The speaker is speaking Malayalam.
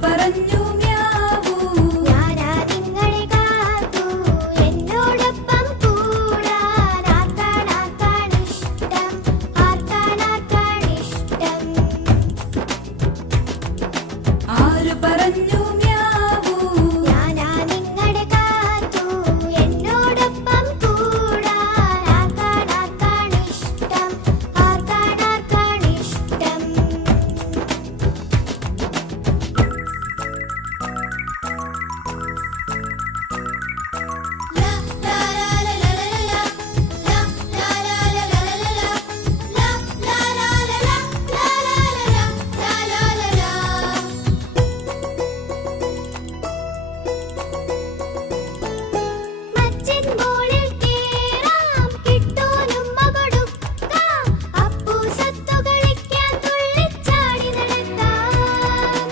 പറഞ്ഞു മ്യാവൂ ഞാനാ നിങ്ങളെ കാത്തു എന്നോടൊപ്പം കൂടാൻ ആർക്കാണിഷ്ടം ആർക്കാണിഷ്ടം ആര് പറഞ്ഞു